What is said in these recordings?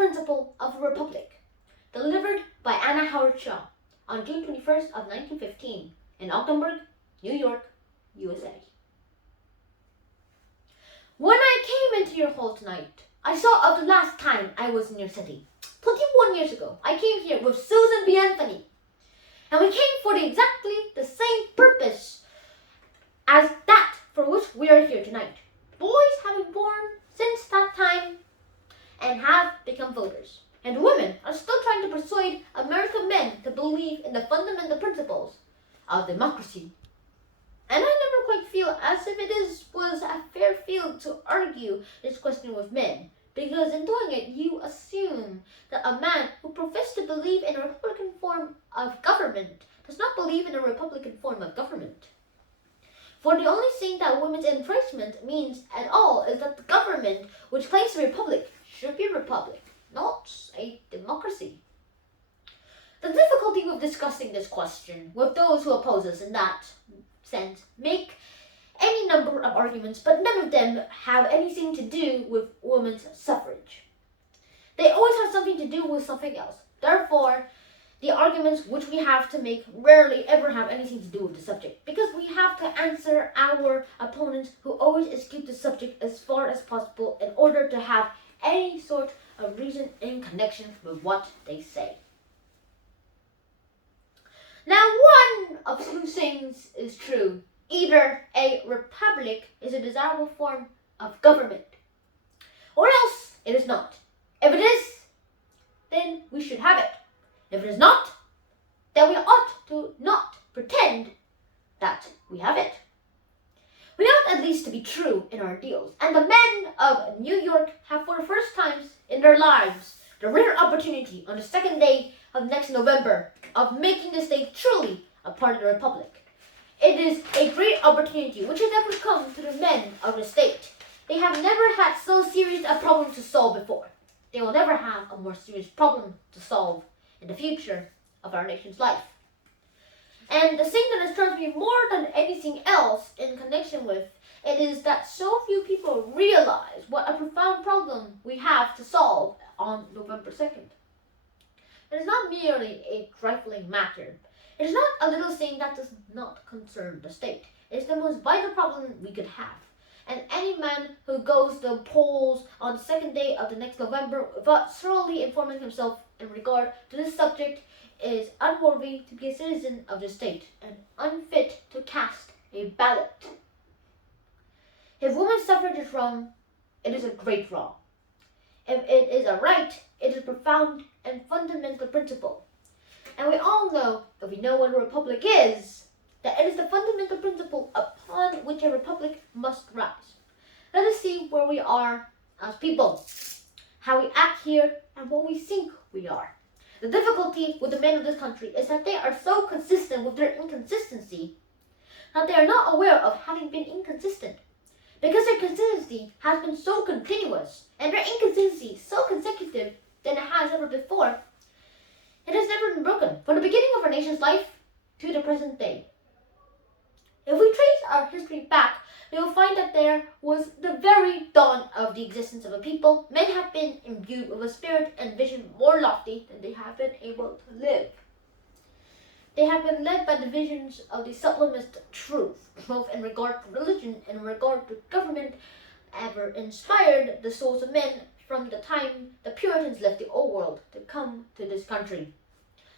Principle of a Republic, delivered by Anna Howard Shaw on June 21st of 1915 in Ogdenburg, New York, USA. When I came into your hall tonight, I saw of the last time I was in your city. 21 years ago, I came here with Susan B. Anthony, and we came for exactly the same purpose as that for which we are here tonight. Boys have been born since that time and have become voters, and women are still trying to persuade American men to believe in the fundamental principles of democracy. And I never quite feel as if it was a fair field to argue this question with men, because in doing it, you assume that a man who professes to believe in a republican form of government does not believe in a republican form of government. For the only thing that women's enfranchisement means at all is that the government which claims a republic should be a republic, not a democracy. The difficulty with discussing this question with those who oppose us in that sense make any number of arguments, but none of them have anything to do with women's suffrage. They always have something to do with something else. Therefore, the arguments which we have to make rarely ever have anything to do with the subject, because we have to answer our opponents who always escape the subject as far as possible in order to have any sort of reason in connection with what they say. Now, one of two things is true. Either a republic is a desirable form of government, or else it is not. If it is, then we should have it. If it is not, then we ought to not pretend that we have it. We ought at least to be true in our deals, and the men of New York have for the first time in their lives the rare opportunity on the second day of next November of making the state truly a part of the republic. It is a great opportunity which has never come to the men of the state. They have never had so serious a problem to solve before. They will never have a more serious problem to solve in the future of our nation's life. And the thing that has troubled me more than anything else in connection with it is that so few people realize what a profound problem we have to solve on November 2nd. It is not merely a trifling matter. It is not a little thing that does not concern the state. It is the most vital problem we could have. And any man who goes to the polls on the second day of the next November without thoroughly informing himself in regard to this subject is unworthy to be a citizen of the state and unfit to cast a ballot. If women's suffrage is wrong, it is a great wrong. If it is a right, it is a profound and fundamental principle. And we all know, if we know what a republic is, that it is the fundamental principle upon which a republic must rise. Let us see where we are as people, how we act here, and what we think we are. The difficulty with the men of this country is that they are so consistent with their inconsistency that they are not aware of having been inconsistent. Because their consistency has been so continuous, and their inconsistency so consecutive than it has ever before, it has never been broken from the beginning of our nation's life to the present day. If we trace our history back, we will find that there was the very dawn of the existence of a people. Men have been imbued with a spirit and vision more lofty than they have been able to live. They have been led by the visions of the sublimest truth, both in regard to religion and in regard to government, ever inspired the souls of men from the time the Puritans left the old world to come to this country.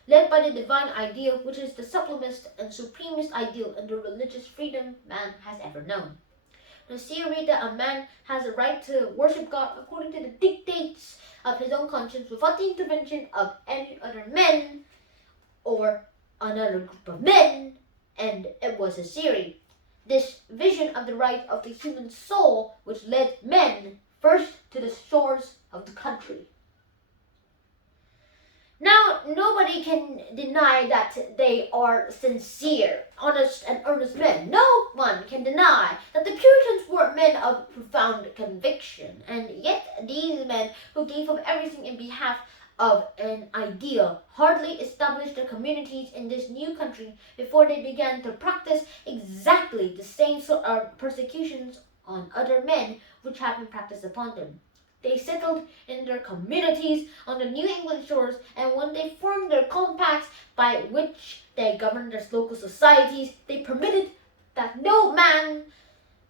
Led by the divine ideal, which is the sublimest and supremest ideal in the religious freedom man has ever known. The theory that a man has a right to worship God according to the dictates of his own conscience without the intervention of any other men or another group of men, and it was a theory. This vision of the right of the human soul which led men first to the shores of the country. Now, nobody can deny that they are sincere, honest, and earnest men. No one can deny that the Puritans were men of profound conviction, and yet these men who gave up everything in behalf of an ideal hardly established their communities in this new country before they began to practice exactly the same sort of persecutions on other men which have been practiced upon them. They settled in their communities on the New England shores, and when they formed their compacts by which they governed their local societies, they permitted that no man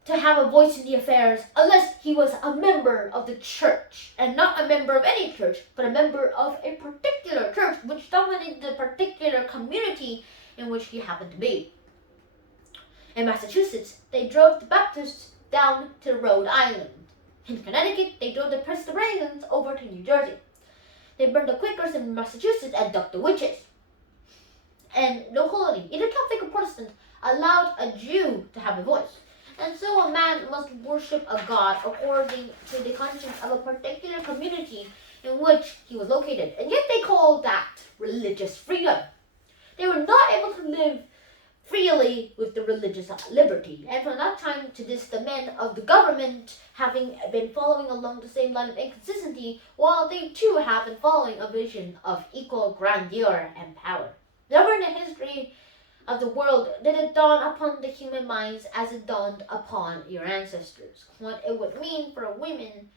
to have a voice in the affairs unless he was a member of the church, and not a member of any church, but a member of a particular church which dominated the particular community in which he happened to be. In Massachusetts, they drove the Baptists down to Rhode Island. In Connecticut, they drove the Presbyterians over to New Jersey. They burned the Quakers in Massachusetts and ducked the witches. And no colony, either Catholic or Protestant, allowed a Jew to have a voice. And so a man must worship a god according to the conscience of a particular community in which he was located. And yet they called that religious freedom. They were not able to live freely with the religious liberty. And from that time to this, the men of the government, having been following along the same line of inconsistency, while they too have been following a vision of equal grandeur and power. Never in the history of the world did it dawn upon the human minds as it dawned upon your ancestors, what it would mean for women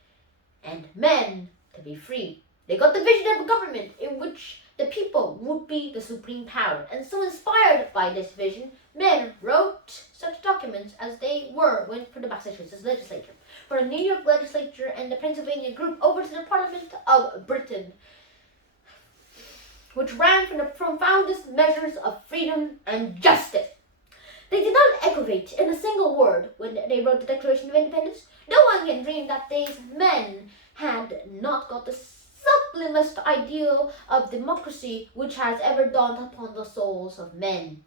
and men to be free. They got the vision of a government in which the people would be the supreme power, and so inspired by this vision, men wrote such documents as they went for the Massachusetts legislature, for the New York legislature, and the Pennsylvania group over to the Parliament of Britain, which ran from the profoundest measures of freedom and justice. They did not equivocate in a single word when they wrote the Declaration of Independence. No one can dream that these men had not got the sublimest ideal of democracy which has ever dawned upon the souls of men.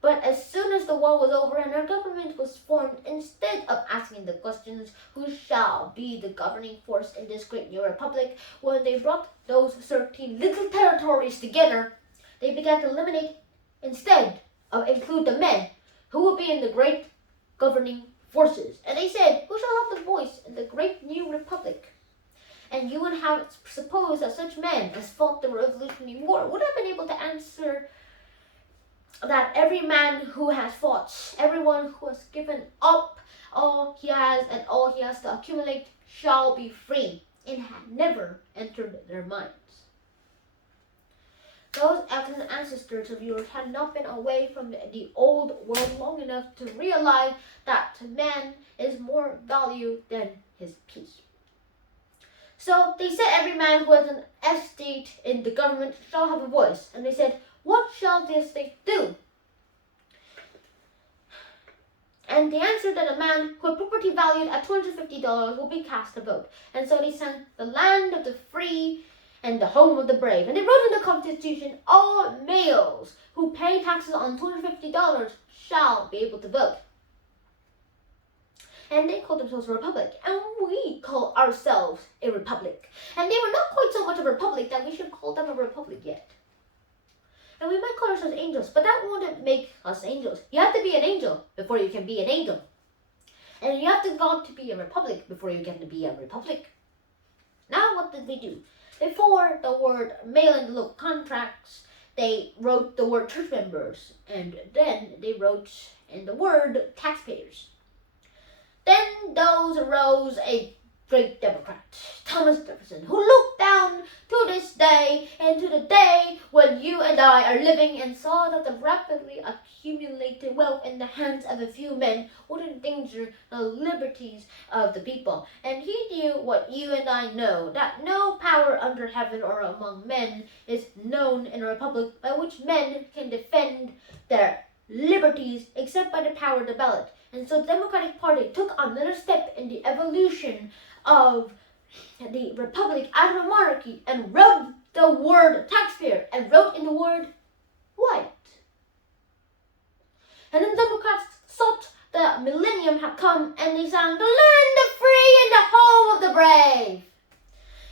But as soon as the war was over and our government was formed, instead of asking the questions, who shall be the governing force in this great new republic, when they brought those 13 little territories together, they began to eliminate instead of include the men who will be in the great governing forces. And they said, who shall have the voice in the great new republic? And you would have supposed that such men as fought the Revolutionary War would have been able to answer that every man who has fought, everyone who has given up all he has and all he has to accumulate shall be free. It had never entered their minds. Those ancestors of yours had not been away from the old world long enough to realize that man is more value than his peace. So they said every man who has an estate in the government shall have a voice. And they said, what shall the estate do? And they answered that a man who had property valued at $250 will be cast a vote. And so they sang the land of the free and the home of the brave. And they wrote in the Constitution, all males who pay taxes on $250 shall be able to vote. And they called themselves a republic, and we call ourselves a republic. And they were not quite so much a republic that we should call them a republic yet. And we might call ourselves angels, but that wouldn't make us angels. You have to be an angel before you can be an angel. And you have to go to be a republic before you get to be a republic. Now what did they do? Before the word male in the local contracts, they wrote the word church members, and then they wrote in the word taxpayers. Then those arose a great Democrat, Thomas Jefferson, who looked down to this day and to the day when you and I are living and saw that the rapidly accumulated wealth in the hands of a few men would endanger the liberties of the people. And he knew what you and I know, that no power under heaven or among men is known in a republic by which men can defend their liberties except by the power of the ballot. And so the Democratic Party took another step in the evolution of the republic out of a monarchy and wrote the word taxpayer and wrote in the word white. And then the Democrats thought the millennium had come and they sang the land of free and the home of the brave.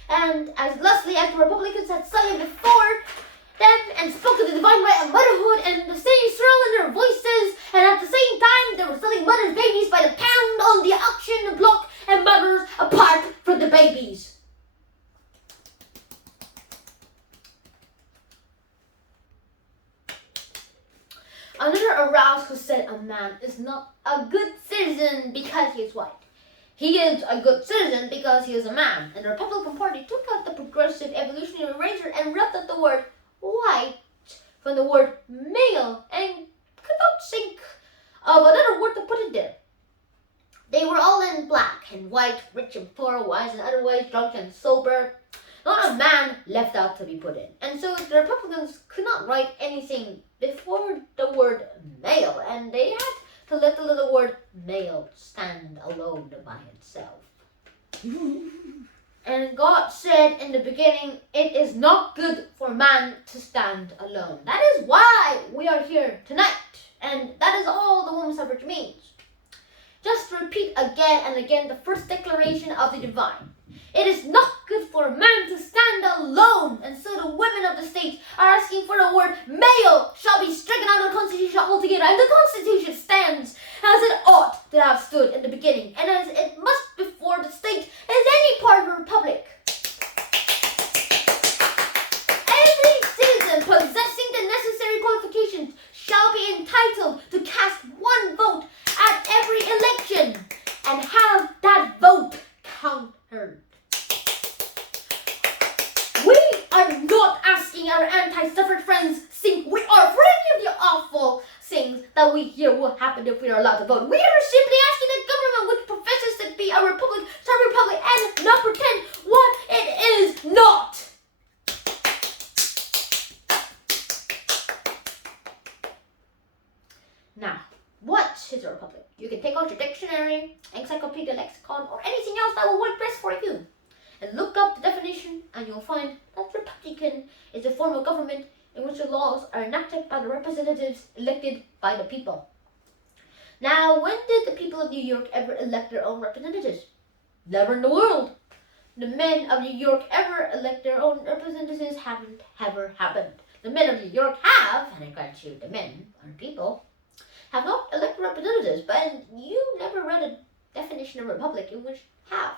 And as lustily as the Republicans had sung it before them and spoke of the divine right of motherhood and the same thrill in their voices, and at the same time they were selling mothers' babies by the pound on the auction block and mothers apart from the babies. Another aroused who said a man is not a good citizen because he is white. He is a good citizen because he is a man. And the Republican Party took out the progressive evolutionary eraser and rubbed out the word white from the word male and could not think of another word to put it there. They were all in black and white, rich and poor, wise and otherwise, drunk and sober. Not a man left out to be put in. And so the Republicans could not write anything before the word male, and they had to let the little word male stand alone by itself. And God said in the beginning, it is not good for man to stand alone. That is why we are here tonight. And that is all the women's suffrage means. Just repeat again and again the first declaration of the divine. It is not good for a man to stand alone. And so the women of the state are asking for the word male shall be stricken out of the Constitution altogether. And the Constitution stands as it ought to have stood in the beginning, and as it must before the state is any part of a republic. Every citizen possessing the necessary qualifications shall be entitled to cast one vote at every election and have that vote counted. We are not asking our anti-suffrage friends think we are for any of the awful things that we hear will happen if we are allowed to vote. We are simply asking the government which professes to be a republic, start a republic, and not pretend what it is not. Now, what is a republic? You can take out your dictionary, encyclopedia, lexicon, or anything else that will work best for you, and look up the definition, and you'll find that republican is a form of government in which the laws are enacted by the representatives elected by the people. Now, when did the people of New York ever elect their own representatives? Never in the world. The men of New York ever elect their own representatives haven't ever happened. The men of New York have, and I grant you the men are people, have not elected representatives, but you never read a definition of republic in which half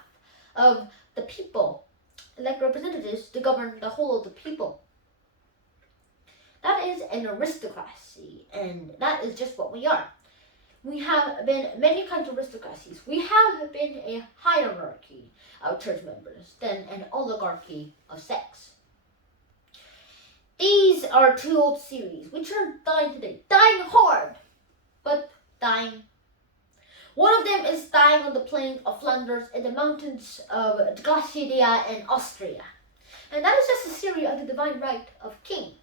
of the people elect representatives to govern the whole of the people. That is an aristocracy, and that is just what we are. We have been many kinds of aristocracies. We have been a hierarchy of church members, then an oligarchy of sex. These are two old series which are dying today. Dying hard, but dying. One of them is dying on the plains of Flanders and the mountains of Glacidia and Austria. And that is just a series of the divine right of kings.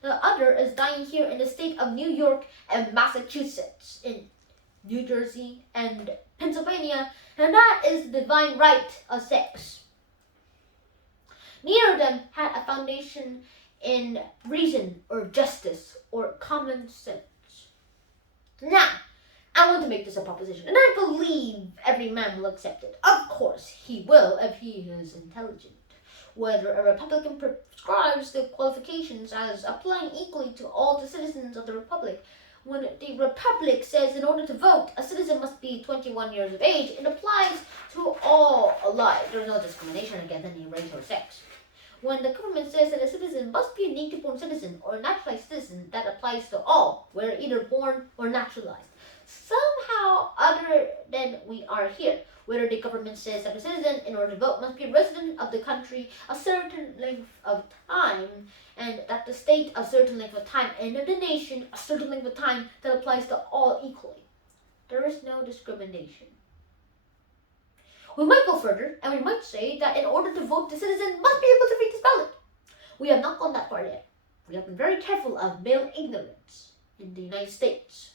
The other is dying here in the state of New York and Massachusetts, in New Jersey and Pennsylvania, and that is the divine right of sex. Neither of them had a foundation in reason or justice or common sense. Now, I want to make this a proposition, and I believe every man will accept it. Of course, he will if he is intelligent. Whether a Republican prescribes the qualifications as applying equally to all the citizens of the Republic. When the Republic says in order to vote, a citizen must be 21 years of age, it applies to all alike. There is no discrimination against any race or sex. When the government says that a citizen must be a native-born citizen or a naturalized citizen, that applies to all, whether either born or naturalized. Somehow other than we are here, whether the government says that a citizen, in order to vote, must be a resident of the country a certain length of time, and that the state a certain length of time, and of the nation a certain length of time, that applies to all equally. There is no discrimination. We might go further, and we might say that in order to vote, the citizen must be able to read his ballot. We have not gone that far yet. We have been very careful of male ignorance in the United States.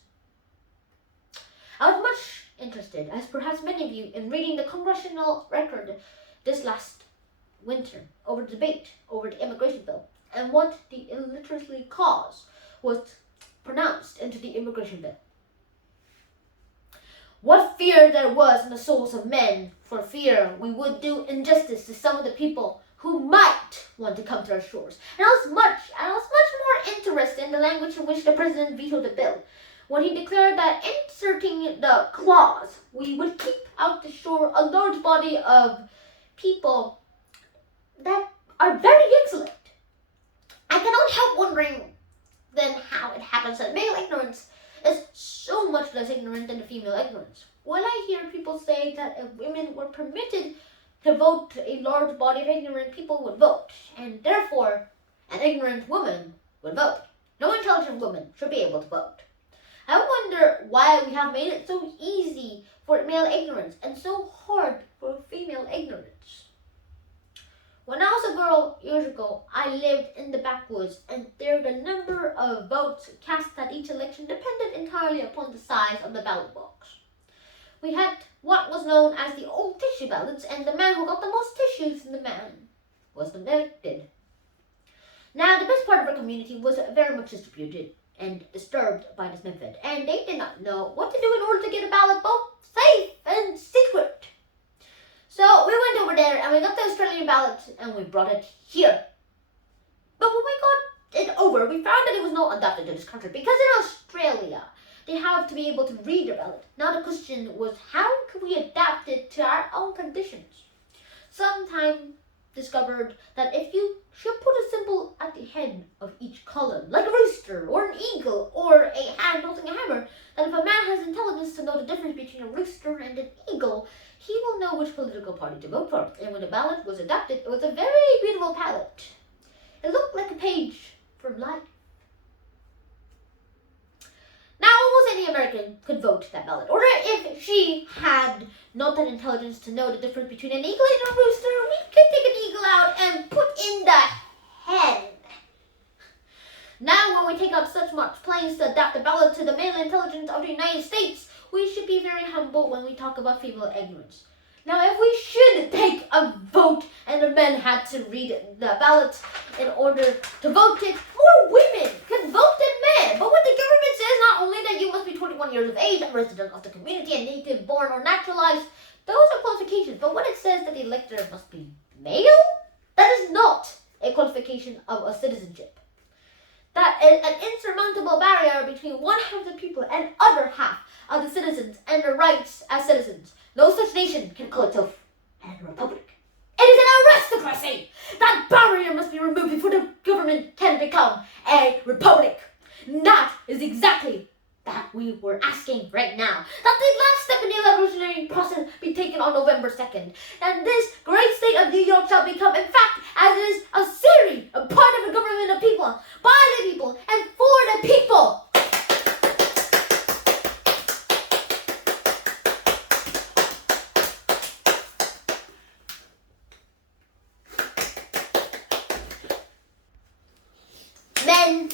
I was much interested, as perhaps many of you, in reading the congressional record this last winter over the debate over the immigration bill and what the illiteracy cause was pronounced into the immigration bill. What fear there was in the souls of men for fear we would do injustice to some of the people who might want to come to our shores. And I was much more interested in the language in which the president vetoed the bill, when he declared that inserting the clause, we would keep out to shore a large body of people that are very excellent. I cannot help wondering then how it happens that male ignorance is so much less ignorant than the female ignorance. When I hear people say that if women were permitted to vote, a large body of ignorant people would vote, and therefore an ignorant woman would vote. No intelligent woman should be able to vote. I wonder why we have made it so easy for male ignorance and so hard for female ignorance. When I was a girl years ago, I lived in the backwoods, and there the number of votes cast at each election depended entirely upon the size of the ballot box. We had what was known as the old tissue ballots, and the man who got the most tissues in the man was elected. Now, the best part of our community was very much distributed and disturbed by this method, and they did not know what to do in order to get a ballot both safe and secret. So we went over there and we got the Australian ballot and we brought it here. But when we got it over, we found that it was not adapted to this country, because in Australia they have to be able to read the ballot. Now the question was, how can we adapt it to our own conditions? Sometime discovered that if you should put a symbol at the head of each column, like a rooster or an eagle or a hand holding a hammer, that if a man has intelligence to know the difference between a rooster and an eagle, he will know which political party to vote for. And when the ballot was adopted, it was a very beautiful ballot. It looked like a page from life. Now, almost any American could vote that ballot. Or if she had not that intelligence to know the difference between an eagle and a rooster, we could take an eagle out and put in the hen. Now, when we take up such much pains to adapt the ballot to the male intelligence of the United States, we should be very humble when we talk about female ignorance. Now, if we should take a vote and the men had to read the ballot in order to vote it, more women could vote than men. But what the government says, not only that you must be 21 years of age, a resident of the community, and native born or naturalized, those are qualifications. But when it says that the elector must be male, that is not a qualification of a citizenship. That is an insurmountable barrier between one half of the people and other half of the citizens and their rights as citizens. No such nation can call itself a republic. It is an aristocracy. That barrier must be removed before the government can become a republic. That is exactly that we were asking right now. That the last step in the evolutionary process be taken on November 2nd. And this great state of New York shall become, in fact, as it is, a city, a part of a government of people, by the people, and for the people. Men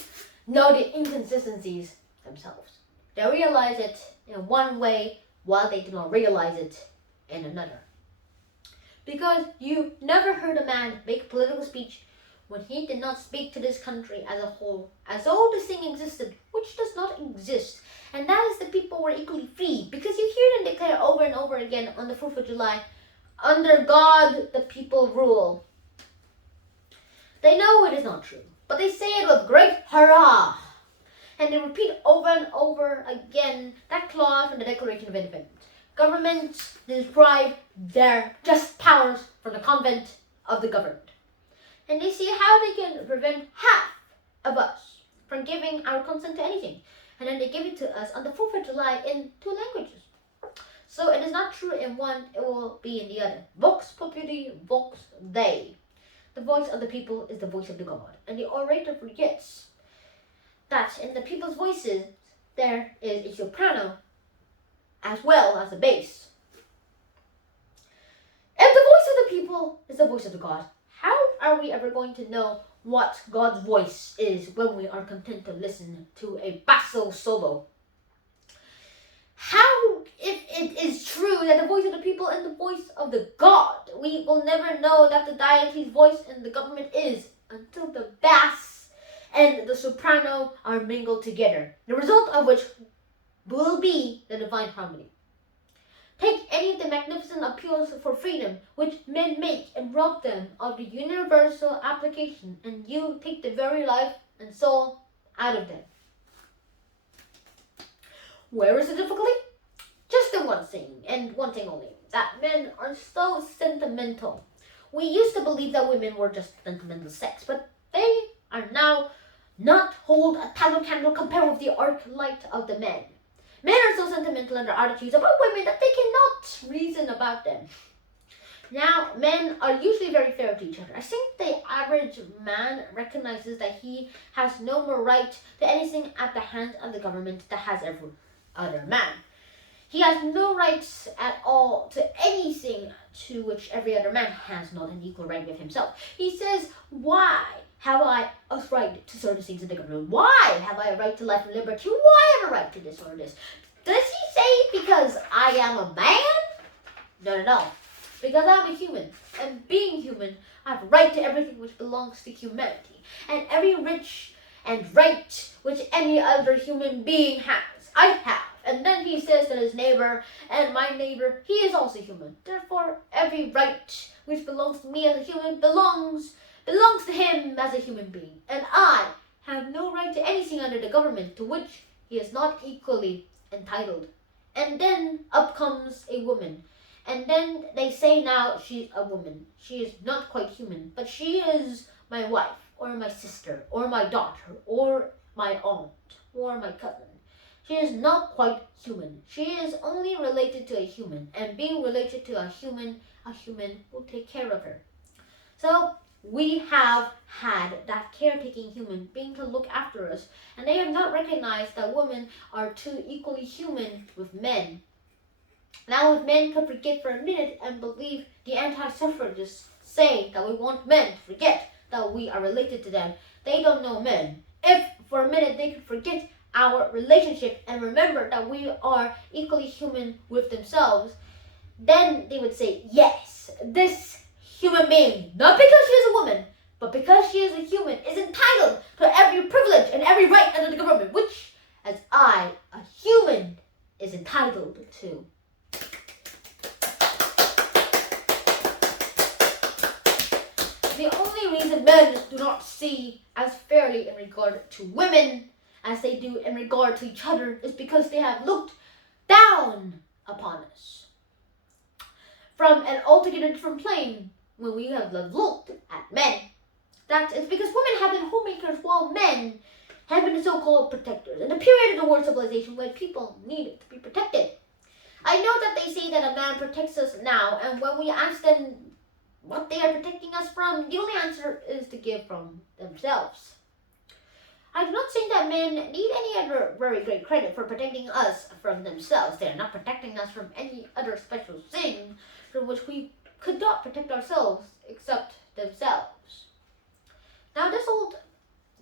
know the inconsistencies themselves. They realize it in one way while they do not realize it in another. Because you never heard a man make a political speech when he did not speak to this country as a whole, as though this thing existed, which does not exist. And that is the people were equally free, because you hear them declare over and over again on the 4th of July, under God the people rule. They know it is not true, but they say it with great hurrah. And they repeat over and over again that clause from the Declaration of Independence. Governments derive their just powers from the convent of the governed. And they see how they can prevent half of us from giving our consent to anything. And then they give it to us on the 4th of July in 2 languages. So it is not true in one, it will be in the other. Vox populi, vox Dei. The voice of the people is the voice of the God. And the orator forgets that in the people's voices there is a soprano as well as a bass. If the voice of the people is the voice of the God, how are we ever going to know what God's voice is when we are content to listen to a basso solo? How, if it is true that the voice of the people and the voice of the God, we will never know that the deity's voice in the government is until the bass and the soprano are mingled together, the result of which will be the divine harmony. Take any of the magnificent appeals for freedom which men make and rob them of the universal application, and you take the very life and soul out of them. Where is the difficulty? Just in one thing, and one thing only, that men are so sentimental. We used to believe that women were just sentimental sex, but they are now not hold a tallow candle compared with the arc light of the men. Men are so sentimental in their attitudes about women that they cannot reason about them. Now, men are usually very fair to each other. I think the average man recognizes that he has no more right to anything at the hands of the government that has every other man. He has no rights at all to anything to which every other man has not an equal right with himself. He says, why have I a right to certain things in the government? Why have I a right to life and liberty? Why have I a right to this or this? Does he say because I am a man? No. Because I'm a human, and being human, I have a right to everything which belongs to humanity, and every rich and right which any other human being has, I have. And then he says that his neighbor and my neighbor, he is also human. Therefore, every right which belongs to me as a human belongs to him as a human being. And I have no right to anything under the government to which he is not equally entitled. And then up comes a woman. And then they say now she's a woman. She is not quite human, but she is my wife, or my sister, or my daughter, or my aunt, or my cousin. She is not quite human. She is only related to a human, and being related to a human will take care of her. So we have had that caretaking human being to look after us, and they have not recognized that women are too equally human with men. Now, if men could forget for a minute and believe the anti-suffragists say that we want men to forget that we are related to them, they don't know men. If for a minute they could forget our relationship and remember that we are equally human with themselves, then they would say, yes, this human being, not because she is a woman, but because she is a human, is entitled to every privilege and every right under the government, which, as I, a human, is entitled to. The only reason men do not see as fairly in regard to women as they do in regard to each other is because they have looked down upon us from an altogether different plane when we have looked at men. That is because women have been homemakers while men have been the so-called protectors. In the period of the world civilization when people needed to be protected. I know that they say that a man protects us now, and when we ask them what they are protecting us from, the only answer is to give from themselves. I do not think that men need any other very great credit for protecting us from themselves. They are not protecting us from any other special thing from which we could not protect ourselves except themselves. Now, this old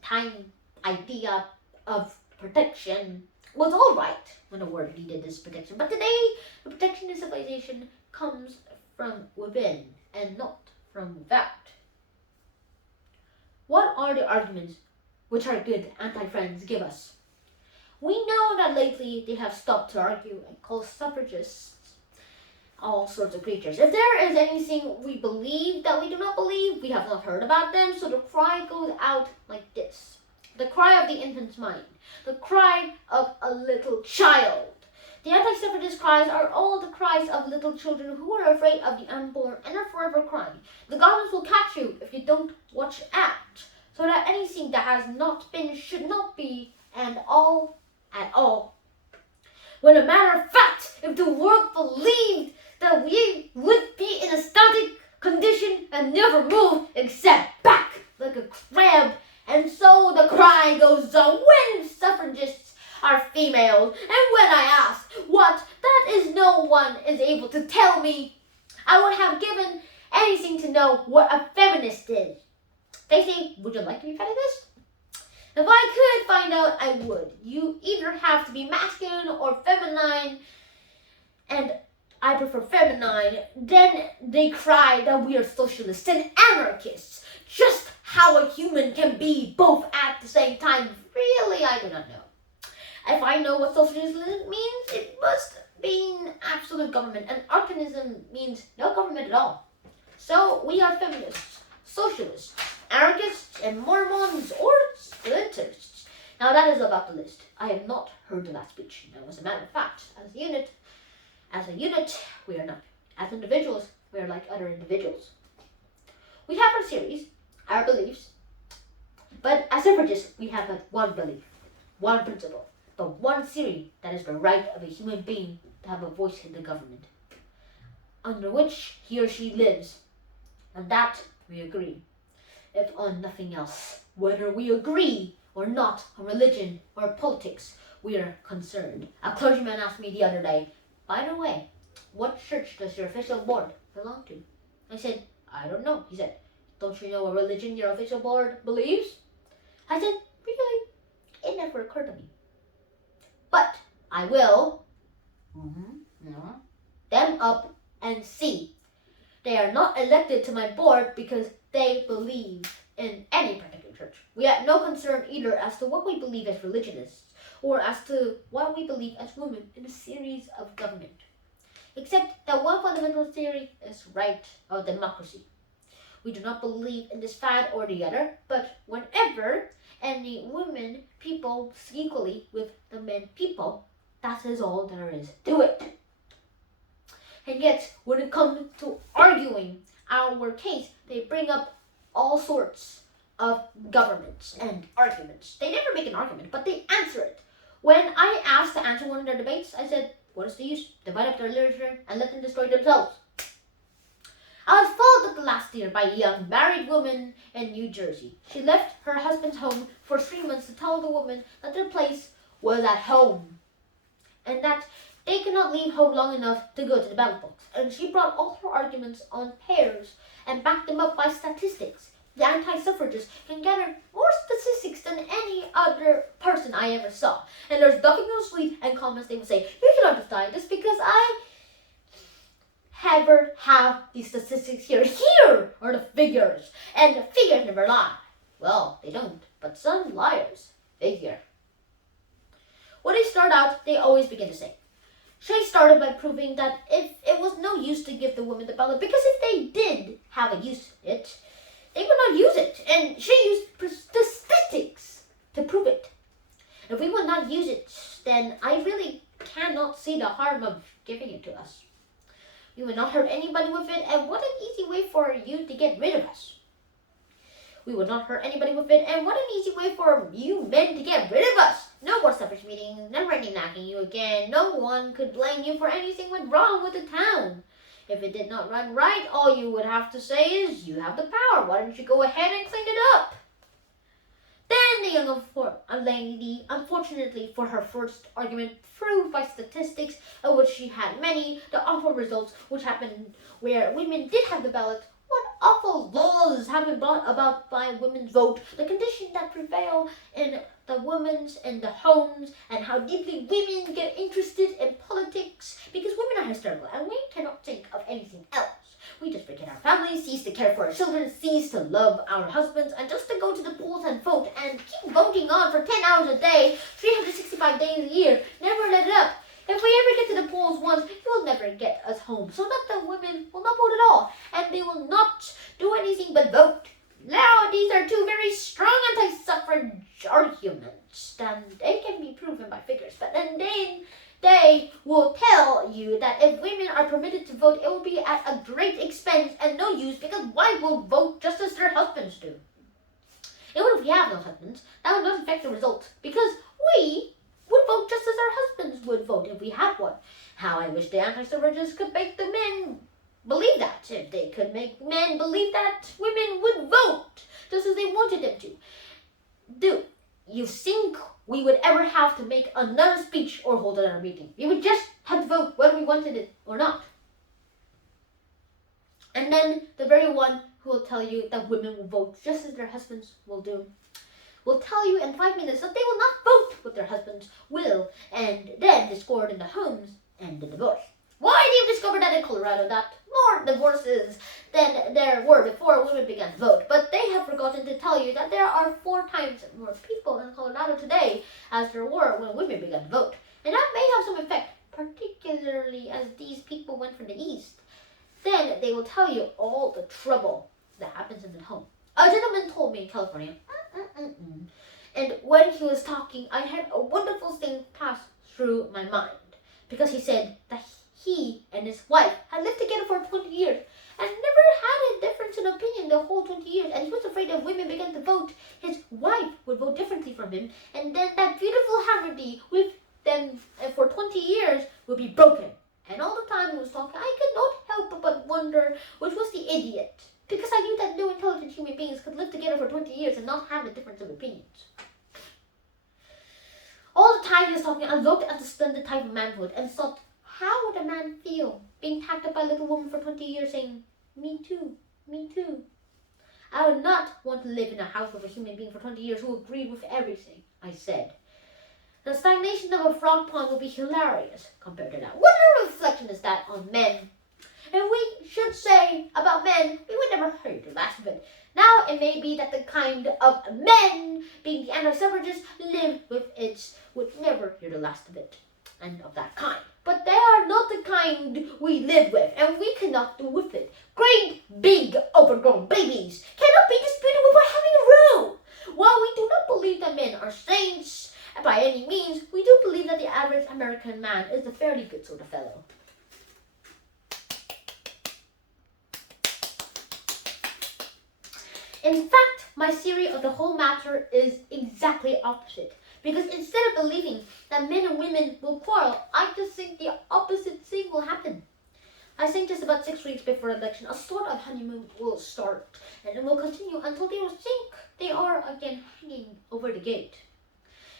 time idea of protection was all right when the world needed this protection, but today the protection in civilization comes from within and not from without. What are the arguments which our good anti-friends give us? We know that lately they have stopped to argue and call suffragists all sorts of creatures. If there is anything we believe that we do not believe, we have not heard about them, so the cry goes out like this. The cry of the infant's mind. The cry of a little child. The anti-suffragist cries are all the cries of little children who are afraid of the unborn and are forever crying. The government will catch you if you don't watch out, so that anything that has not been should not be, and all at all. When a matter of fact, if the world believed that we would be in a static condition and never move except back like a crab, and so the cry goes on when suffragists are females, and when I ask what that is, no one is able to tell me. I would have given anything to know what a feminist is. They say, would you like to be feminist? If I could find out, I would. You either have to be masculine or feminine, and I prefer feminine. Then they cry that we are socialists and anarchists. Just how a human can be both at the same time, really, I do not know. If I know what socialism means, it must mean absolute government, and anarchism means no government at all. So we are feminists, socialists, anarchists, and Mormons or splinters. Now that is about the list. I have not heard of that speech. Now, as a matter of fact, as a unit, we are not. As individuals, we are like other individuals. We have our theories, our beliefs, but as suffragists, we have one belief, one principle. the one theory that is the right of a human being to have a voice in the government, under which he or she lives. On that we agree, if on nothing else. Whether we agree or not on religion or politics, we are concerned. A clergyman asked me the other day, by the way, what church does your official board belong to? I said, I don't know. He said, don't you know what religion your official board believes? I said, really? It never occurred to me. But I will them up and see. They are not elected to my board because they believe in any particular church. We have no concern either as to what we believe as religionists or as to what we believe as women in a series of government. Except that one fundamental theory is right of democracy. We do not believe in this fad or the other, but whenever any women people equally with the men people, that is all there is to it. And yet, when it comes to arguing our case, they bring up all sorts of governments and arguments. They never make an argument, but they answer it. When I asked to answer one of their debates, I said, what is the use? Divide up their literature and let them destroy themselves. I was followed up last year by a young married woman in New Jersey. She left her husband's home for 3 months to tell the woman that their place was at home and that they could not leave home long enough to go to the ballot box. And she brought all her arguments on pairs and backed them up by statistics. The anti-suffragists can gather more statistics than any other person I ever saw. And there's ducking no sleep and comments they will say, you cannot decide this because I never have these statistics here. Here are the figures. And the figures never lie. Well, they don't, but some liars figure. When they start out, they always begin to say, Shay started by proving that if it was no use to give the women the ballot, because if they did have a use in it, they would not use it. And she used statistics to prove it. If we would not use it, then I really cannot see the harm of giving it to us. We would not hurt anybody with it, and what an easy way for you to get rid of us. We would not hurt anybody with it, and what an easy way for you men to get rid of us. No more suffrage meetings, never any knocking you again. No one could blame you for anything went wrong with the town. If it did not run right, all you would have to say is, you have the power. Why don't you go ahead and clean it up? Then the young lady, unfortunately for her first argument, proved by statistics, of which she had many, the awful results which happened where women did have the ballot. What awful laws have been brought about by women's vote, the condition that prevail in the women's and the homes, and how deeply women get interested in politics, because women are hysterical and we cannot think of anything else. We just forget our families, cease to care for our children, cease to love our husbands, and just to go to the polls and vote and keep voting on for 10 hours a day, 365 days a year, never let it up. If we ever get to the polls once, you will never get us home, so that the women will not vote at all, and they will not do anything but vote. Now, these are two very strong anti-suffrage arguments, and they can be proven by figures, but then they will tell you that if women are permitted to vote, it will be at a great expense and no use, because wives will vote just as their husbands do. Even if we have no husbands, that would not affect the result, because we would vote just as our husbands would vote if we had one. How I wish the anti-suffragists could make the men believe that. If they could make men believe that women would vote just as they wanted them to. Do you think we would ever have to make another speech or hold another meeting? We would just have to vote whether we wanted it or not. And then the very one who will tell you that women will vote just as their husbands will do will tell you in 5 minutes that they will not vote what their husbands will, and then discord in the homes and the divorce. Why do you discover that in Colorado that more divorces than there were before women began to vote? But they have forgotten to tell you that there are 4 times more people in Colorado today as there were when women began to vote. And that may have some effect, particularly as these people went from the east. Then they will tell you all the trouble that happens in the home. A gentleman told me in California, and when he was talking, I had a wonderful thing pass through my mind, because he said that he and his wife had lived together for 20 years, and never had a difference in opinion the whole 20 years. And he was afraid if women began to vote, his wife would vote differently from him, and then that beautiful harmony with them for 20 years would be broken. And all the time he was talking, I could not help but wonder which was the idiot, because I knew that no intelligent human beings could live together for 20 years and not have a difference of opinions. All the time he was talking, I looked at the splendid type of manhood and thought, how would a man feel being packed up by a little woman for 20 years saying, me too, me too? I would not want to live in a house with a human being for 20 years who agreed with everything I said. The stagnation of a frog pond would be hilarious compared to that. What a reflection is that on men? And we should say about men, we would never hear the last of it. Now it may be that the kind of men, being the anti-suffragists, live with it, would never hear the last of it, and of that kind. But they are not the kind we live with, and we cannot do with it. Great, big, overgrown babies cannot be disputed without having a row. While we do not believe that men are saints by any means, we do believe that the average American man is a fairly good sort of fellow. In fact, my theory of the whole matter is exactly opposite. Because instead of believing that men and women will quarrel, I just think the opposite thing will happen. I think just about 6 weeks before election, a sort of honeymoon will start, and it will continue until they will think they are again hanging over the gate.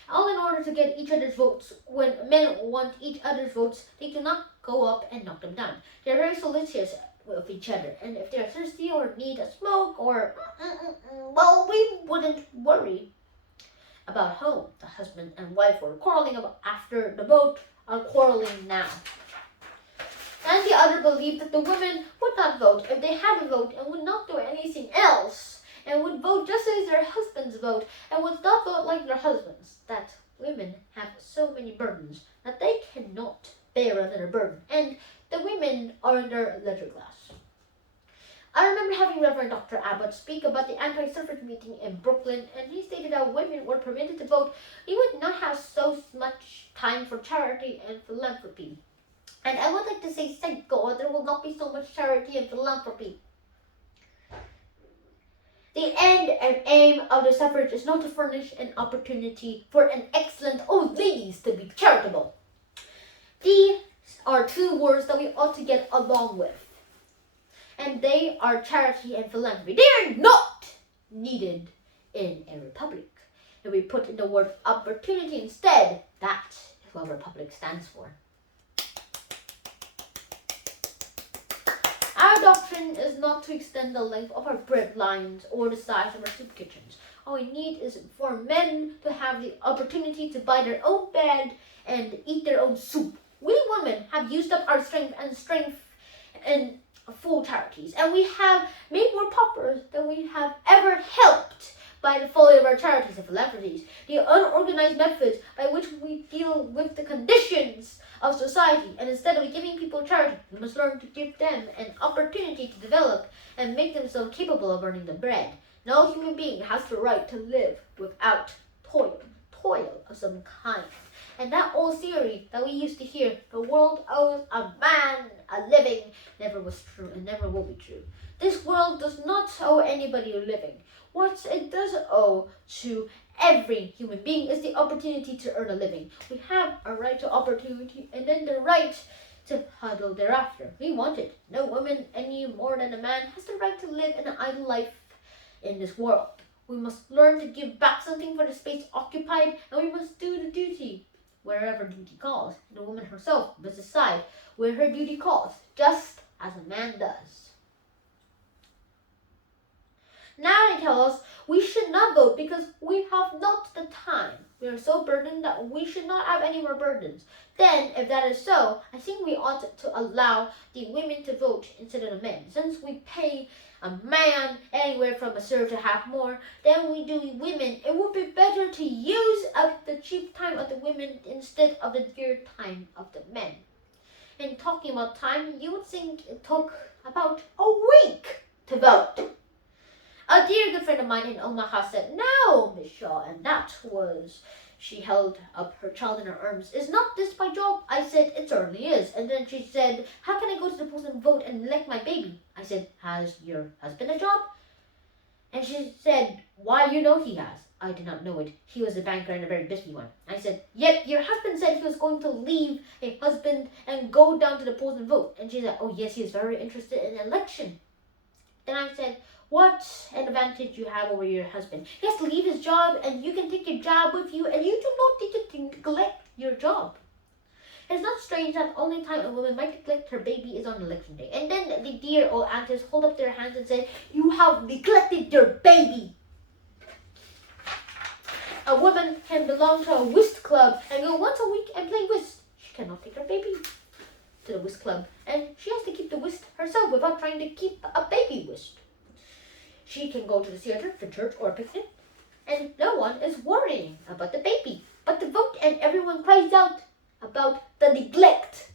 All in order to get each other's votes. When men want each other's votes, they do not go up and knock them down. They are very solicitous of each other, and if they are thirsty or need a smoke or, well, we wouldn't worry about home. The husband and wife were quarreling about after the vote are quarreling now. And the other believed that the women would not vote if they had a vote and would not do anything else, and would vote just as their husbands vote and would not vote like their husbands. That women have so many burdens that they cannot bear another burden, and the women are in their leisure class. I remember having Reverend Dr. Abbott speak about the anti-suffrage meeting in Brooklyn, and he stated that women were permitted to vote. We would not have so much time for charity and philanthropy. And I would like to say, thank God, there will not be so much charity and philanthropy. The end and aim of the suffrage is not to furnish an opportunity for an excellent old ladies to be charitable. These are two words that we ought to get along with. And they are charity and philanthropy. They are not needed in a republic. If we put in the word opportunity instead, that is what a republic stands for. Our doctrine is not to extend the length of our bread lines or the size of our soup kitchens. All we need is for men to have the opportunity to buy their own bread and eat their own soup. We women have used up our strength in full charities, and we have made more paupers than we have ever helped by the folly of our charities and philanthropies. The unorganized methods by which we deal with the conditions of society, and instead of giving people charity, we must learn to give them an opportunity to develop and make themselves capable of earning the bread. No human being has the right to live without toil of some kind. And that old theory that we used to hear, the world owes a man a living, never was true and never will be true. This world does not owe anybody a living. What it does owe to every human being is the opportunity to earn a living. We have a right to opportunity and then the right to huddle thereafter. We want it. No woman any more than a man has the right to live an idle life in this world. We must learn to give back something for the space occupied, and we must do the duty wherever duty calls. The woman herself must decide where her duty calls, just as a man does. Now they tell us we should not vote because we have not the time. We are so burdened that we should not have any more burdens. Then, if that is so, I think we ought to allow the women to vote instead of the men. Since we pay a man anywhere from a third to half more than we do women, it would be better to use up the cheap time of the women instead of the dear time of the men. And talking about time, you would think it took about a week to vote. A dear good friend of mine in Omaha said, "No, Miss Shaw," and that was She held up her child in her arms. Is not this my job? I said, it certainly is. And then she said, how can I go to the polls and vote and elect my baby? I said, has your husband a job? And she said, why, you know he has. I did not know it. He was a banker and a very busy one. I said, yep, your husband said he was going to leave a husband and go down to the polls and vote. And she said, oh yes, he is very interested in election. Then I said, what an advantage you have over your husband. He has to leave his job and you can take your job with you and you do not need to neglect your job. It's not strange that the only time a woman might neglect her baby is on election day. And then the dear old aunties hold up their hands and say, you have neglected your baby. A woman can belong to a whist club and go once a week and play whist. She cannot take her baby to the whist club, and she has to keep the whist herself without trying to keep a baby whist. She can go to the theater, the church, or a picnic, and no one is worrying about the baby. But the vote, and everyone cries out about the neglect.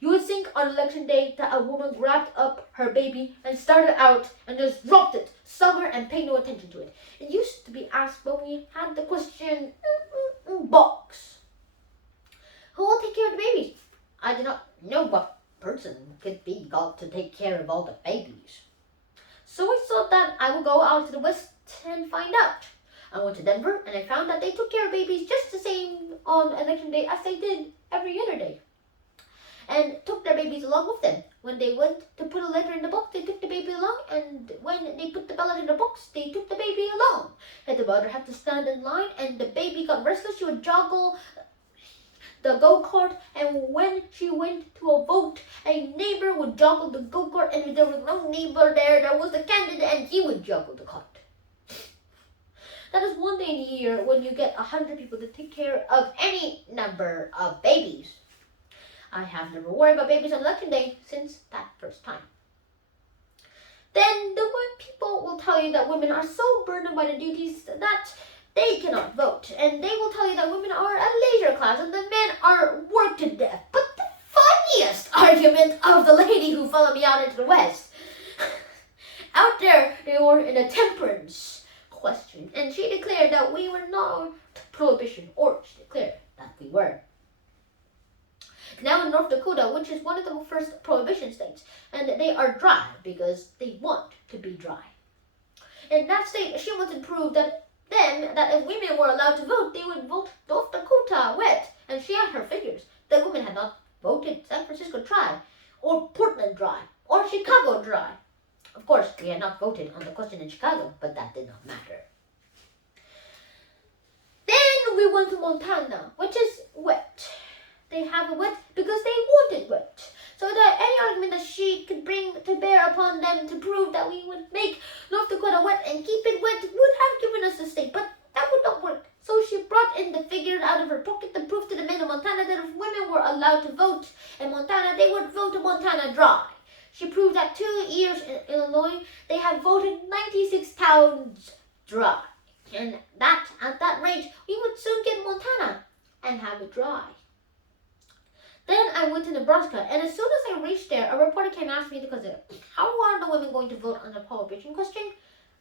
You would think on election day that a woman grabbed up her baby and started out and just dropped it somewhere and paid no attention to it. It used to be asked when we had the question box. Who will take care of the baby? I did not know what person could be got to take care of all the babies. So I thought that I would go out to the west and find out. I went to Denver and I found that they took care of babies just the same on election day as they did every other day. And took their babies along with them. When they went to put a letter in the box, they took the baby along, and when they put the ballot in the box, they took the baby along. And the mother had to stand in line, and the baby got restless. She would joggle the go-kart, and when she went to a vote, a neighbor would joggle the go-kart, and if there was no neighbor there, there was the candidate, and he would joggle the cart. That is one day in a year when you get 100 people to take care of any number of babies. I have never worried about babies on election day since that first time. Then the people will tell you that women are so burdened by the duties that they cannot vote. And they will tell you that women are a leisure class and the men are worked to death. But the funniest argument of the lady who followed me out into the West. Out there, they were in a temperance question. And she declared that we were not prohibition, or she declared that we were. Now in North Dakota, which is one of the first prohibition states, and they are dry because they want to be dry. In that state, she wanted to prove that if women were allowed to vote, they would vote North Dakota wet, and she had her figures. The women had not voted San Francisco dry, or Portland dry, or Chicago dry. Of course, we had not voted on the question in Chicago, but that did not matter. Then we went to Montana, which is wet. They have it wet because they want it wet. So that any argument that she could bring to bear upon them to prove that we would make North Dakota wet and keep it wet would have given us the state, but that would not work. So she brought in the figures out of her pocket to prove to the men of Montana that if women were allowed to vote in Montana, they would vote Montana dry. She proved that 2 years in Illinois, they have voted 96 towns dry. And that at that rate, we would soon get Montana and have it dry. Then I went to Nebraska, and as soon as I reached there, a reporter came and asked me the question, how are the women going to vote on the prohibition question?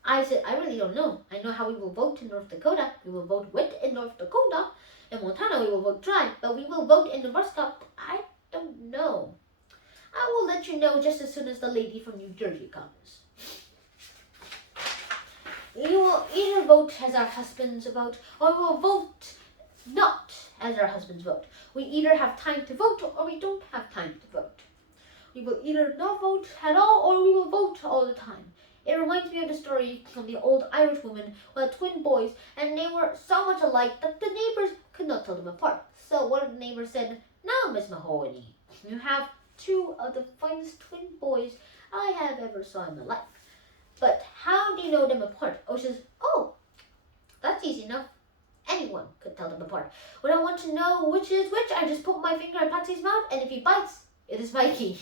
I said, I really don't know. I know how we will vote in North Dakota. We will vote wet in North Dakota. In Montana, we will vote dry, but we will vote in Nebraska. I don't know. I will let you know just as soon as the lady from New Jersey comes. We will either vote as our husbands vote, or we will vote not as our husbands vote. We either have time to vote or we don't have time to vote. We will either not vote at all or we will vote all the time. It reminds me of the story of the old Irish woman who had twin boys, and they were so much alike that the neighbors could not tell them apart. So one of the neighbors said, now Miss Mahoney, you have 2 of the finest twin boys I have ever saw in my life. But how do you know them apart? Oh, she says, oh, that's easy enough. Anyone could tell them apart. When I want to know which is which, I just put my finger in Patsy's mouth, and if he bites, it is Mikey.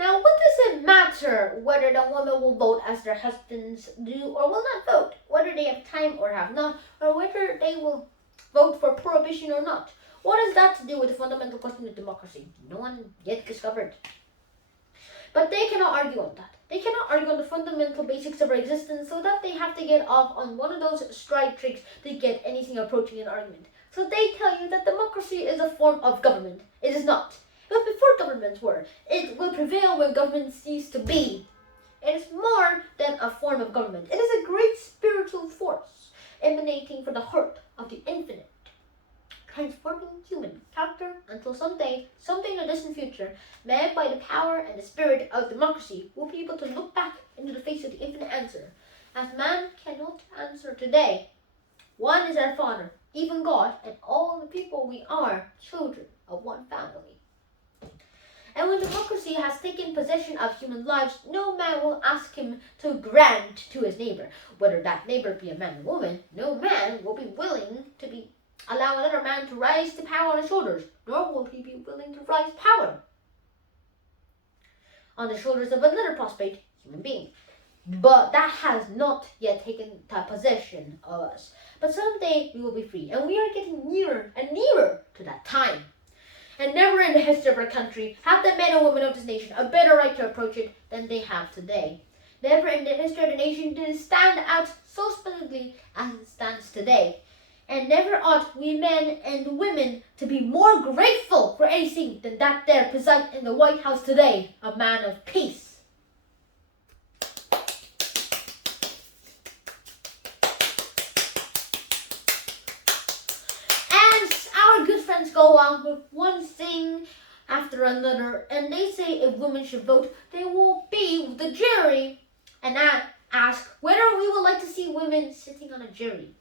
Now, what does it matter whether the woman will vote as their husbands do or will not vote? Whether they have time or have not, or whether they will vote for prohibition or not. What has that to do with the fundamental question of democracy? No one yet discovered. But they cannot argue on that. They cannot argue on the fundamental basics of our existence, so that they have to get off on one of those strike tricks to get anything approaching an argument. So they tell you that democracy is a form of government. It is not. But before governments were, it will prevail when government cease to be. It is more than a form of government. It is a great spiritual force emanating from the heart of the infinite, transforming human character until someday, in the distant future, man by the power and the spirit of democracy will be able to look back into the face of the infinite answer, as man cannot answer today. One is our Father, even God, and all the people we are children of one family. And when democracy has taken possession of human lives, no man will ask him to grant to his neighbor. Whether that neighbor be a man or woman, no man will be willing to allow another man to rise to power on his shoulders, nor will he be willing to rise power on the shoulders of another prostrate human being. But that has not yet taken possession of us. But someday we will be free, and we are getting nearer and nearer to that time. And never in the history of our country have the men and women of this nation a better right to approach it than they have today. Never in the history of the nation did it stand out so splendidly as it stands today. And never ought we men and women to be more grateful for anything than that there presides in the White House today, a man of peace. Go on with one thing after another, and they say if women should vote, they will be with the jury, and I ask whether we would like to see women sitting on a jury.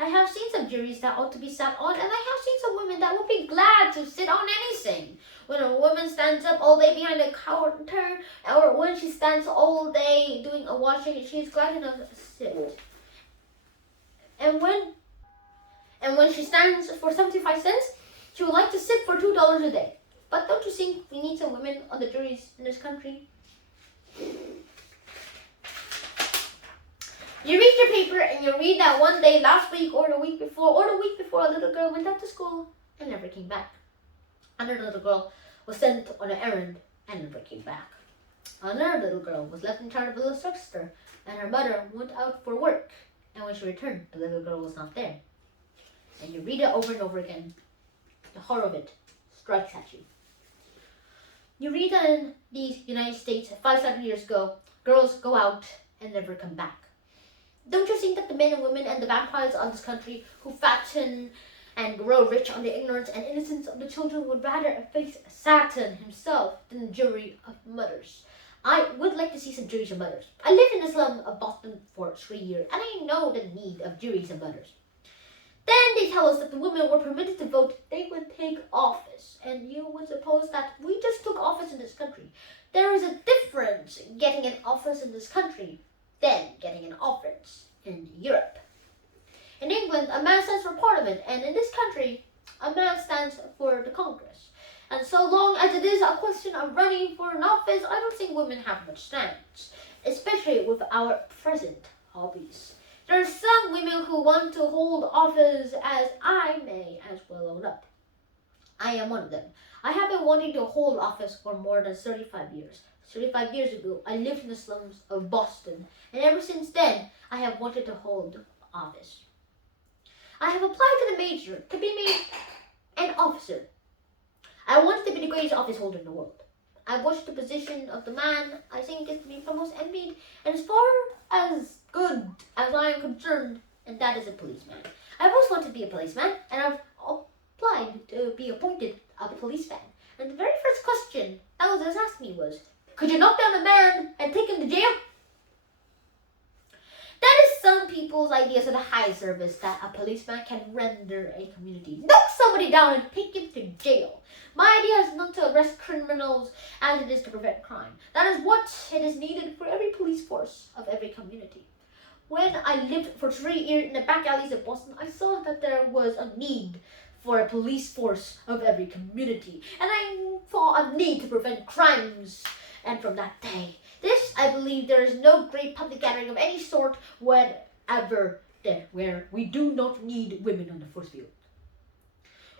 I have seen some juries that ought to be sat on, and I have seen some women that would be glad to sit on anything. When a woman stands up all day behind a counter, or when she stands all day doing a washing, she's glad enough to sit. And when she stands for 75 cents, she would like to sit for $2 a day. But don't you think we need some women on the juries in this country? You read your paper and you read that one day last week or the week before a little girl went out to school and never came back. Another little girl was sent on an errand and never came back. Another little girl was left in charge of a little sister, and her mother went out for work, and when she returned, the little girl was not there. And you read it over and over again. The horror of it strikes at you. You read that in the United States 5-7 years ago, girls go out and never come back. Don't you think that the men and women and the vampires of this country who fatten and grow rich on the ignorance and innocence of the children would rather face Satan himself than a jury of mothers? I would like to see some juries of mothers. I lived in the slum of Boston for 3 years, and I know the need of juries of mothers. Then they tell us that the women were permitted to vote, they would take office. And you would suppose that we just took office in this country. There is a difference in getting an office in this country than getting an office in Europe. In England, a man stands for Parliament, and in this country, a man stands for the Congress. And so long as it is a question of running for an office, I don't think women have much chance, especially with our present hobbies. There are some women who want to hold office, as I may as well own up. I am one of them. I have been wanting to hold office for more than 35 years. 35 years ago, I lived in the slums of Boston, and ever since then, I have wanted to hold office. I have applied to the major to be made an officer. I wanted to be the greatest office holder in the world. I watched the position of the man I think is to be most envied, and as far as good as I am concerned, and that is a policeman. I've always wanted to be a policeman, and I've applied to be appointed a policeman. And the very first question that was asked me was, could you knock down a man and take him to jail? That is some people's ideas of the high service that a policeman can render a community. Knock somebody down and take him to jail. My idea is not to arrest criminals as it is to prevent crime. That is what it is needed for every police force of every community. When I lived for 3 years in the back alleys of Boston, I saw that there was a need for a police force of every community. And I saw a need to prevent crimes. And from that day, I believe there is no great public gathering of any sort would ever there where we do not need women on the force field.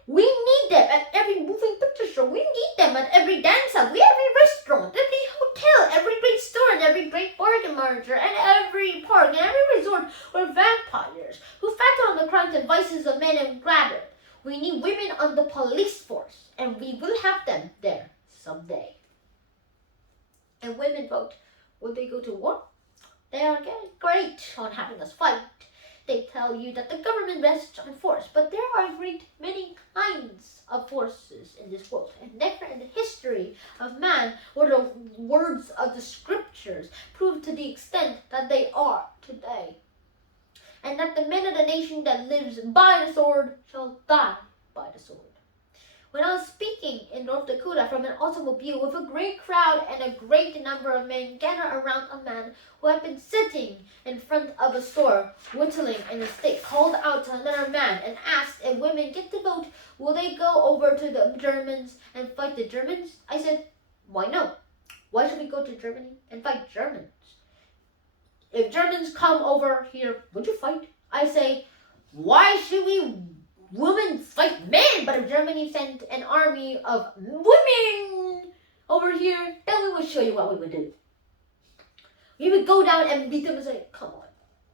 We need them at every moving picture show. We need them at every dance out, every restaurant, every hotel, every great store, and every great bargain merger, and every park, and every resort where vampires who factor on the crimes and vices of men and gathered. We need women on the police force, and we will have them there someday. And women vote. Will they go to war? They are getting great on having us fight. They tell you that the government rests on force, but there are many kinds of forces in this world, and never in the history of man were the words of the scriptures proved to the extent that they are today. And that the men of the nation that lives by the sword shall die by the sword. When I was speaking in North Dakota from an automobile with a great crowd and a great number of men gathered around a man who had been sitting in front of a store whittling in a stick, called out to another man and asked if women get to vote, will they go over to the Germans and fight the Germans? I said, why no? Why should we go to Germany and fight Germans? If Germans come over here, would you fight? I say, why should we women fight men? But if Germany sent an army of women over here, then we would show you what we would do. We would go down and beat them and say, come on,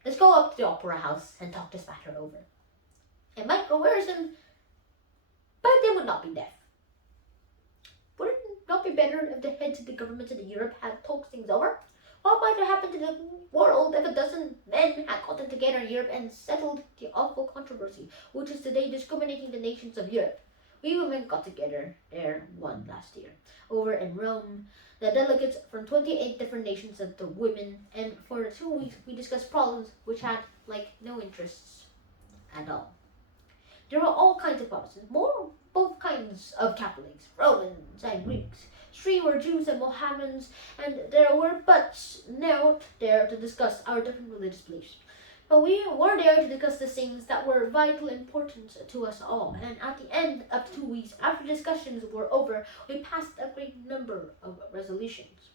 let's go up to the opera house and talk this matter over. It might coerce them, but they would not be deaf. Would it not be better if the heads of the governments in Europe had talked things over? What might have happened to the world if a dozen men had gotten together in Europe and settled the awful controversy, which is today discriminating the nations of Europe? We women got together there one last year, over in Rome. The delegates from 28 different nations of the women, and for 2 weeks we discussed problems which had no interests at all. There were all kinds of Protestants, both kinds of Catholics, Romans and Greeks. 3 were Jews and Mohammedans, and there were buts not there to discuss our different religious beliefs. But we were there to discuss the things that were vital importance to us all. And at the end of 2 weeks, after discussions were over, we passed a great number of resolutions.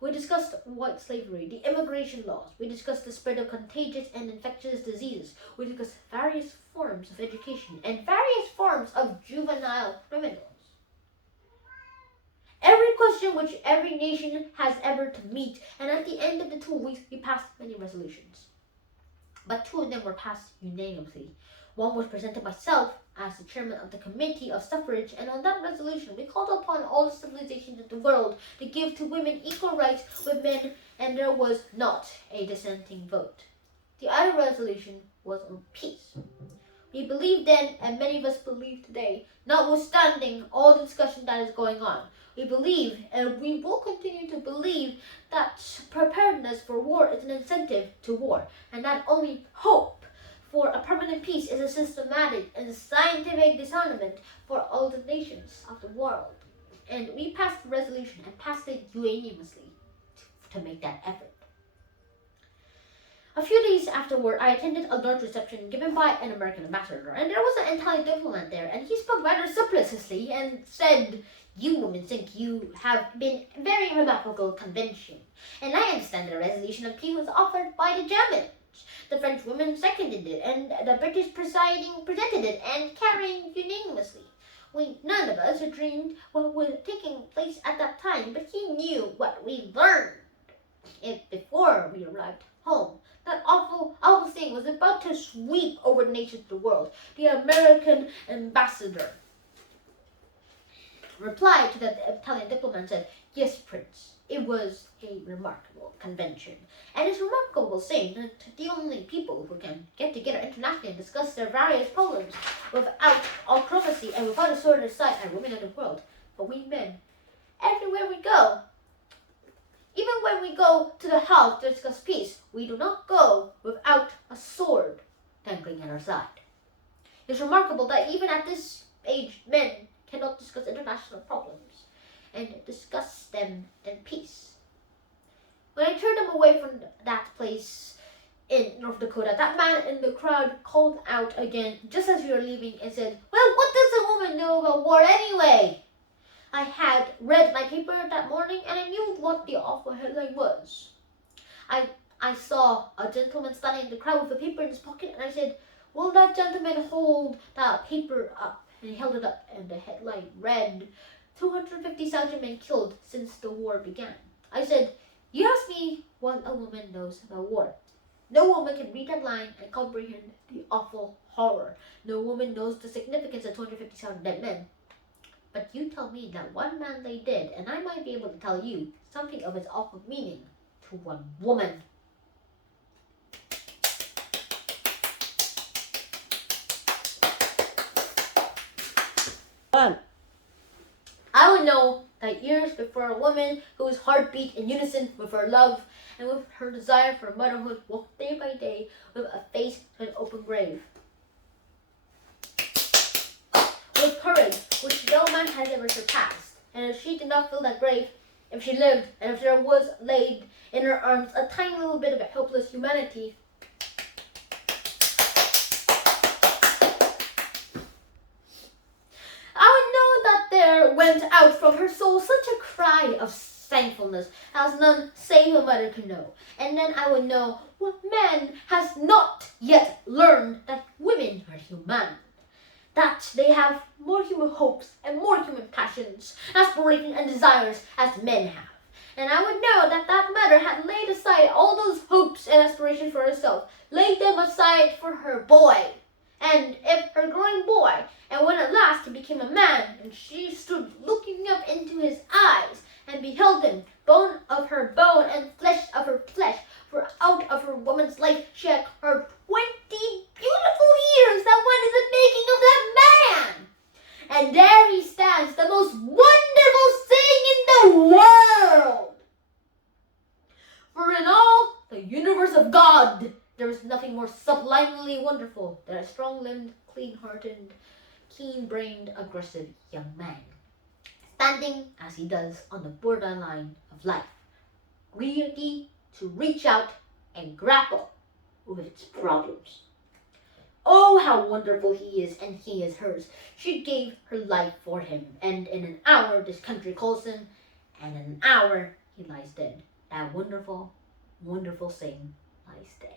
We discussed white slavery, the immigration laws. We discussed the spread of contagious and infectious diseases. We discussed various forms of education and various forms of juvenile criminals. Every question which every nation has ever to meet, and at the end of the 2 weeks, we passed many resolutions. But 2 of them were passed unanimously. One was presented myself as the chairman of the Committee of Suffrage, and on that resolution, we called upon all the civilizations of the world to give to women equal rights with men, and there was not a dissenting vote. The other resolution was on peace. We believed then, and many of us believe today, notwithstanding all the discussion that is going on. We believe, and we will continue to believe, that preparedness for war is an incentive to war, and that only hope for a permanent peace is a systematic and scientific disarmament for all the nations of the world. And we passed the resolution and passed it unanimously to make that effort. A few days afterward, I attended a large reception given by an American ambassador, and there was an Italian diplomat there, and he spoke rather supliciously and said, "You women think you have been a very remarkable convention, and I understand the resolution of peace was offered by the Germans. The French women seconded it, and the British presented it and carried unanimously. None of us had dreamed what was taking place at that time, but he knew what we learned before we arrived home. That awful thing was about to sweep over the nations of the world." The American ambassador replied to the Italian diplomat and said, "Yes, Prince, it was a remarkable convention. And it's remarkable saying that the only people who can get together internationally and discuss their various problems without autocracy and without a sword at side are women of the world. But we men, everywhere we go, even when we go to the house to discuss peace, we do not go without a sword dangling at our side. It's remarkable that even at this age, men cannot discuss international problems and discuss them in peace." When I turned them away from that place in North Dakota, that man in the crowd called out again just as we were leaving and said, "Well, what does a woman know about war anyway?" I had read my paper that morning and I knew what the awful headline was. I saw a gentleman standing in the crowd with a paper in his pocket, and I said, will that gentleman hold that paper up? And he held it up, and the headline read, 250,000 men killed since the war began. I said, you ask me what a woman knows about war. No woman can read that line and comprehend the awful horror. No woman knows the significance of 250,000 dead men. But you tell me that one man lay dead, and I might be able to tell you something of its awful meaning to one woman. I would know that years before a woman whose heart beat in unison with her love and with her desire for motherhood walked day by day with a face to an open grave. With courage which no man has ever surpassed. And if she did not fill that grave, if she lived, and if there was laid in her arms a tiny little bit of a helpless humanity, I would know that there went out from her soul such a cry of thankfulness as none save a mother could know. And then I would know what man has not yet learned, that women are human, that they have more human hopes and more human passions, aspirations and desires as men have. And I would know that that mother had laid aside all those hopes and aspirations for herself, laid them aside for her boy. And if her growing boy, and when at last he became a man, and she stood looking up into his eyes, and beheld him, bone of her bone and flesh of her flesh, for out of her woman's life she had carved 20 beautiful years that went in the making of that man. And there he stands, the most wonderful thing in the world. For in all the universe of God, there is nothing more sublimely wonderful than a strong-limbed, clean-hearted, keen-brained, aggressive young man, standing as he does on the borderline of life, ready to reach out and grapple with its problems. Oh, how wonderful he is, and he is hers. She gave her life for him, and in an hour this country calls him, and in an hour he lies dead. That wonderful, wonderful thing lies dead.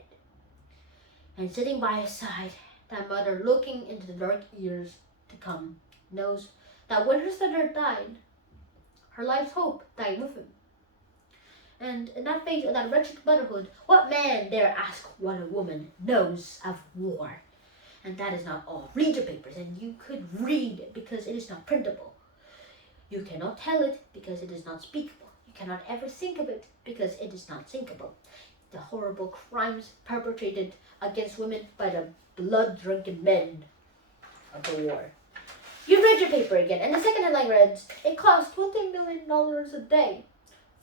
And sitting by his side, that mother looking into the dark years to come, knows that when her son died, her life's hope died with him. And in that phase of that wretched motherhood, what man dare ask what a woman knows of war? And that is not all. Read your papers, and you could read it because it is not printable. You cannot tell it because it is not speakable. You cannot ever think of it because it is not thinkable. The horrible crimes perpetrated against women by the blood-drunken men of the war. You read your paper again, and the second headline reads, it costs $20 million a day.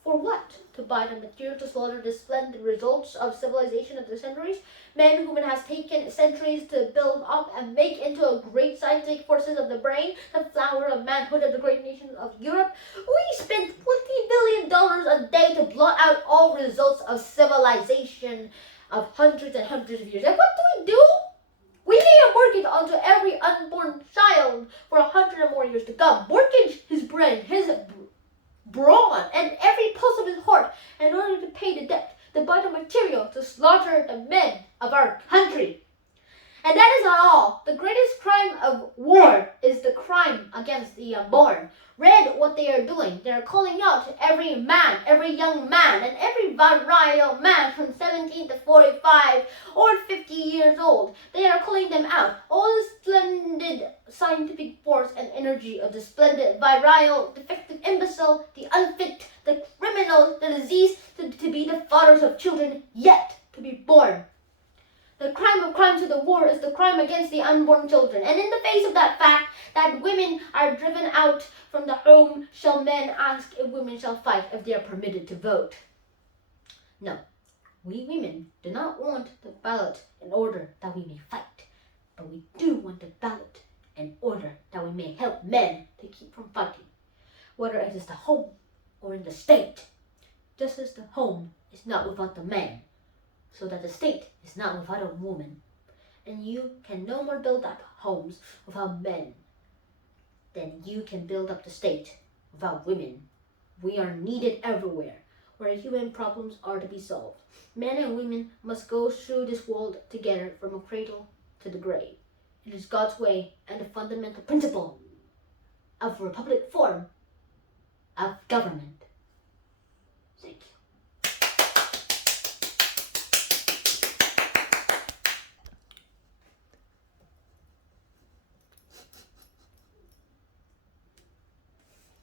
For what? To buy the material to slaughter the splendid results of civilization of the centuries? Men whom it has taken centuries to build up and make into a great scientific forces of the brain, the flower of manhood of the great nations of Europe. We spend $20 billion a day to blot out all results of civilization of hundreds and hundreds of years. And what do? We pay a mortgage onto every unborn child for 100 or more years to come. Mortgage his brain, his brawn, and every pulse of his heart in order to pay the debt, to buy the material to slaughter the men of our country. And that is not all. The greatest crime of war is the crime against the unborn. Read what they are doing. They are calling out to every man, every young man, and every virile man from 17 to 45 or 50 years old. They are calling them out. All the splendid scientific force and energy of the splendid, virile, defective imbecile, the unfit, the criminal, the diseased, to be the fathers of children yet to be born. The crime of crimes of the war is the crime against the unborn children. And in the face of that fact that women are driven out from the home, shall men ask if women shall fight if they are permitted to vote? No, we women do not want the ballot in order that we may fight, but we do want the ballot in order that we may help men to keep from fighting, whether it is the home or in the state, just as the home is not without the man, so that the state is not without a woman. And you can no more build up homes without men than you can build up the state without women. We are needed everywhere. where human problems are to be solved. Men and women must go through this world together from a cradle to the grave. It is God's way and the fundamental principle of republic form of government.